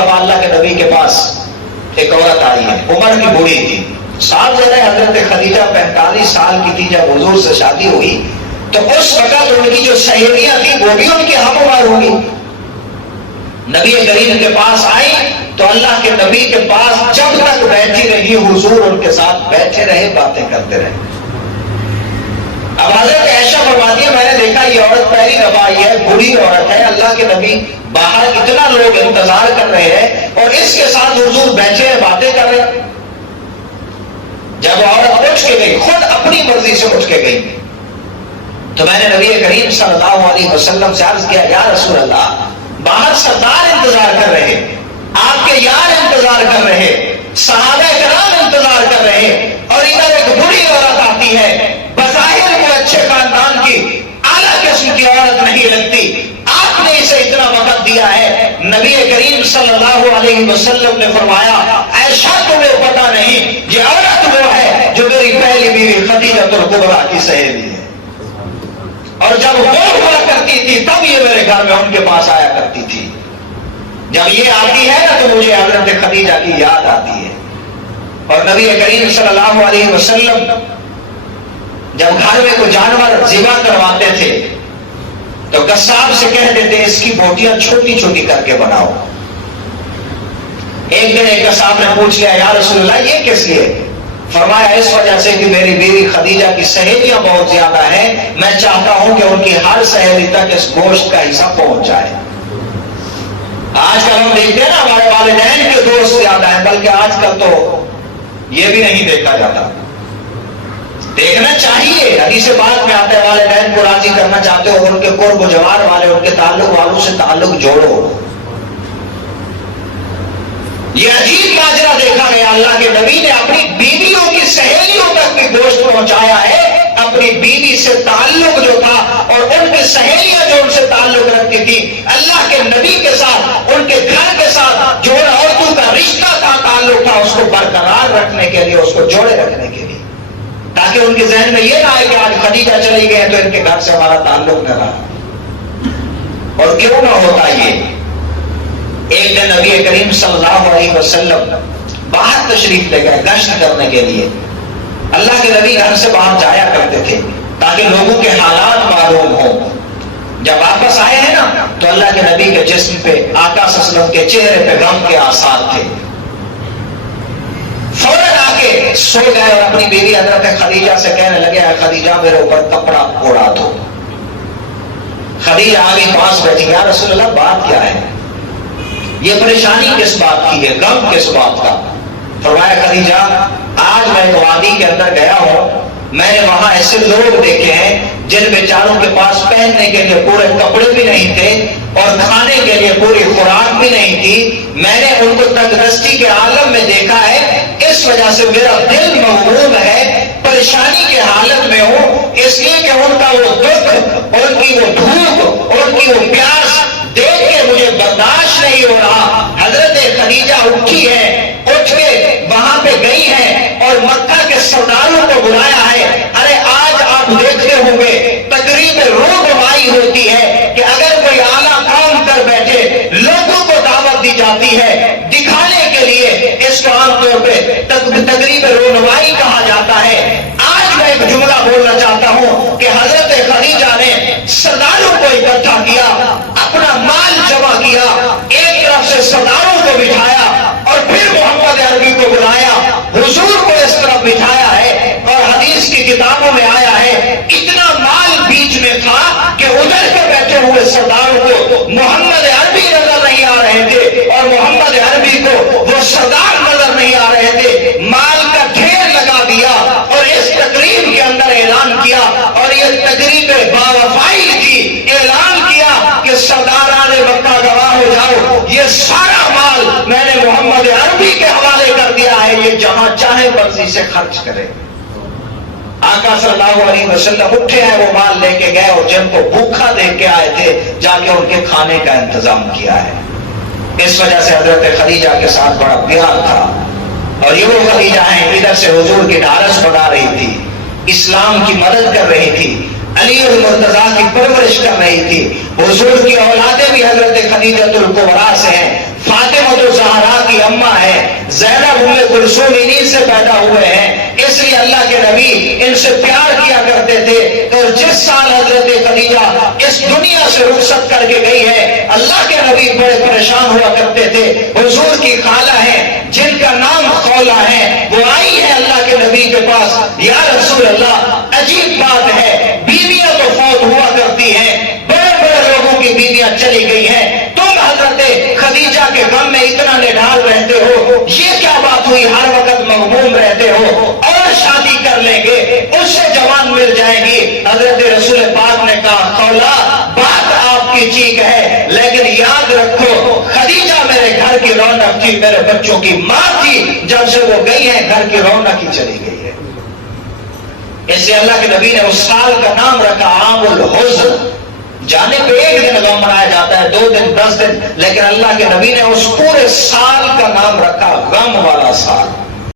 مرتبہ اللہ کے نبی کے پاس ایک عورت آئی ہے، عمر کی بوڑھی تھی، سال زیادہ حضرت خدیجہ 45 سال کی تھی جب حضور سے شادی ہوئی، تو اس وقت ان کی جو سہیلیاں تھیں وہ بھی ان کی ہم عمر ہوگی. نبی کریم کے پاس آئی تو اللہ کے نبی کے پاس جب تک بیٹھی رہی حضور ان کے ساتھ بیٹھے رہے، باتیں کرتے رہے. اب حضرت عائشہ فرماتی ہے میں نے دیکھا یہ عورت پہلی دفعہ آئی ہے، بوڑھی عورت ہے، اللہ کے نبی باہر اتنا لوگ انتظار کر رہے ہیں اور اس کے ساتھ حضور بیٹھے ہیں، باتیں کر رہے ہیں. جب عورت اٹھ کے گئی، خود اپنی مرضی سے اٹھ کے گئی، تو میں نے نبی کریم صلی اللہ علیہ وسلم سے عرض کیا یا رسول اللہ، باہر سردار انتظار کر رہے، آپ کے یار انتظار کر رہے، صحابہ کرام انتظار کر رہے، اور ادھر ایک بڑی عورت آتی ہے، بظاہر وہ اچھے خاندان کی اعلیٰ قسم کی عورت نہیں لگتی، آپ نے اسے اتنا وقت دیا ہے. نبی کریم صلی اللہ علیہ وسلم نے فرمایا عائشہ تمہیں پتا نہیں یہ عورت وہ ہے جو میری پہلی بیوی خدیجہ الکبریٰ کی سہیلی ہے، اور جب وہ ہوا کرتی تھی تب یہ میرے گھر میں ان کے پاس آیا کرتی تھی. جب یہ آتی ہے نا تو مجھے حضرت خدیجہ کی یاد آتی ہے. اور نبی کریم صلی اللہ علیہ وسلم جب گھر میں کوئی جانور ذبح کرواتے تھے تو قصاب سے کہہ دیتے اس کی بوٹیاں چھوٹی چھوٹی کر کے بناؤ. ایک دن ایک قصاب نے پوچھ لیا یا رسول اللہ یہ کس لیے؟ فرمایا اس وجہ سے کہ میری بیوی خدیجہ کی سہیلیاں بہت زیادہ ہیں، میں چاہتا ہوں کہ ان کی ہر سہیلی تک اس گوشت کا حصہ پہنچ جائے. آج کل ہم دیکھتے ہیں نا ہمارے والدین کے دوست زیادہ ہیں، بلکہ آج کل تو یہ بھی نہیں دیکھا جاتا. دیکھنا چاہیے، حدیث بات میں آتا ہے والدین کو راضی کرنا چاہتے ہو ان کے قرب و جوار والے، ان کے تعلق والوں سے تعلق جوڑو. یہ عجیب ماجرا دیکھا گیا، اللہ کے نبی نے اپنی بیویوں کی سہیلیوں تک بھی گوشت پہنچایا ہے. اپنی بیوی سے تعلق جو تھا اور ان کی سہیلیاں جو ان سے تعلق رکھتی تھی، اللہ کے نبی کے ساتھ ان کے گھر کے ساتھ جو عورتوں کا رشتہ تھا، تعلق تھا، اس کو برقرار رکھنے کے لیے، اس کو جوڑے رکھنے کے لیے، تاکہ ان کے ذہن میں یہ نہ آئے کہ آج خدیجہ چلی گئی تو ان کے گھر سے ہمارا تعلق نہ رہا. اور کیوں نہ ہوتا یہ؟ ایک دن نبی کریم صلی اللہ علیہ وسلم باہر تشریف لے گئے گشت کرنے کے لیے. اللہ کے نبی گھر سے باہر جایا کرتے تھے تاکہ لوگوں کے حالات معلوم ہوں. جب واپس آئے ہیں نا تو اللہ کے نبی کے جسم پہ، آقا صلی اللہ علیہ وسلم کے چہرے پہ غم کے آثار تھے. فوراً آ کے سو گئے اور اپنی بیوی حضرت خدیجہ سے کہنے لگے خدیجہ میرے اوپر کپڑا اوڑا دو. خدیجہ آگے پاس بیٹھی یا رسول اللہ بات کیا ہے؟ یہ پریشانی کس بات کی ہے، غم کس بات کا؟ فرمایا خدیجہ آج میں ایک وادی کے اندر گیا ہوں، میں نے وہاں ایسے لوگ دیکھے ہیں جن بیچاروں کے پاس پہننے کے لیے پورے کپڑے بھی نہیں تھے اور کھانے کے لیے پوری خوراک بھی نہیں تھی. میں نے ان کو تندرستی کے عالم میں دیکھا ہے، اس وجہ سے میرا دل مغموم ہے، پریشانی کے حالت میں ہوں، اس لیے کہ ان کا وہ دکھ، ان کی وہ بھوک، ان کی وہ پیاس دیکھ کے مجھے برداشت نہیں ہو رہا. حضرت خدیجہ اٹھی ہے، اٹھ کے وہاں پہ گئی ہے اور مکہ کے سرداروں کو بلایا ہے. ارے آج آپ دیکھتے ہوں گے تقریب رونمائی ہوتی ہے کہ اگر کوئی اعلیٰ کام کر بیٹھے لوگوں کو دعوت دی جاتی ہے دکھانے کے لیے، اس کو عام طور پہ تقریب رونمائی کہا جاتا ہے. آج میں ایک جملہ بولنا چاہتا ہوں کہ حضرت خدیجہ نے سرداروں کو اکٹھا کیا، اپنا مال جمع کیا، ایک طرف سے سرداروں کو بٹھایا اور پھر محمد عربی کو بلایا، حضور کو اس طرف بٹھایا ہے. اور حدیث کی کتابوں میں آیا ہے اتنا مال بیچ میں تھا کہ ادھر کے بیٹھے ہوئے سرداروں کو محمد عربی نظر نہیں آ رہے تھے اور محمد عربی کو وہ سردار نظر نہیں آ رہے تھے. مال کا ڈھیر لگا دیا اور اس تقریب کے اندر اعلان کیا، اور یہ تقریب باوفائی تھی، اعلان کیا کہ سرداران مکہ گواہ ہو جاؤ، یہ سارا مال میں نے محمد عربی کے حوالے کر دیا ہے، یہ جہاں چاہے مرضی سے خرچ کرے. آقا صلی اللہ علیہ وسلم اٹھے ہیں، وہ مال لے کے گئے اور جن کو بھوکا دے کے آئے تھے جا کے ان کے کھانے کا انتظام کیا ہے. اس وجہ سے حضرت خدیجہ کے ساتھ بڑا پیار تھا. اور یہ وہ خدیجہ ہیں ادھر سے حضور کی ڈھارس بڑھا رہی تھی، اسلام کی مدد کر رہی تھی، علی المرتضیٰ کی پرورش کر رہی تھی. حضور کی اولادیں بھی حضرت خدیجہ الکبریٰ سے ہیں، فاطمہ اما ہے، زینب ام کلثوم انہی سے پیدا ہوئے ہیں، اس لیے اللہ کے نبی ان سے پیار کیا کرتے تھے۔ اور جس سال حضرت خدیجہ اس دنیا سے رخصت کر کے گئی ہے، اللہ کے نبی بڑے پریشان ہوا کرتے تھے۔ حضور کی خالہ ہیں جن کا نام خولہ ہے، وہ آئی ہے اللہ کے نبی کے پاس، یا رسول اللہ عجیب بات ہے، بیویاں تو فوت ہوا کرتی ہیں، بڑے بڑے لوگوں کی بیویاں چلی گئی ہیں، تم حضرت خدیجہ کے غم میں اتنا نڈھال رہتے ہو، یہ کیا بات ہوئی؟ ہر وقت مغموم رہتے ہو، اور شادی کر لیں گے، اس سے جوان مل جائے گی۔ حضرت رسول پاک نے کہا خولہ بات آپ کی ٹھیک ہے، لیکن یاد رکھو خدیجہ میرے گھر کی رونق تھی، میرے بچوں کی ماں تھی، جب سے وہ گئی ہے گھر کی رونق ہی چلی گئی ہے۔ اس لیے اللہ کے نبی نے اس سال کا نام رکھا عام الحزن۔ جانے پہ ایک دن غم منایا جاتا ہے، 2 دن 10 دن، لیکن اللہ کے نبی نے اس پورے سال کا نام رکھا غم والا سال۔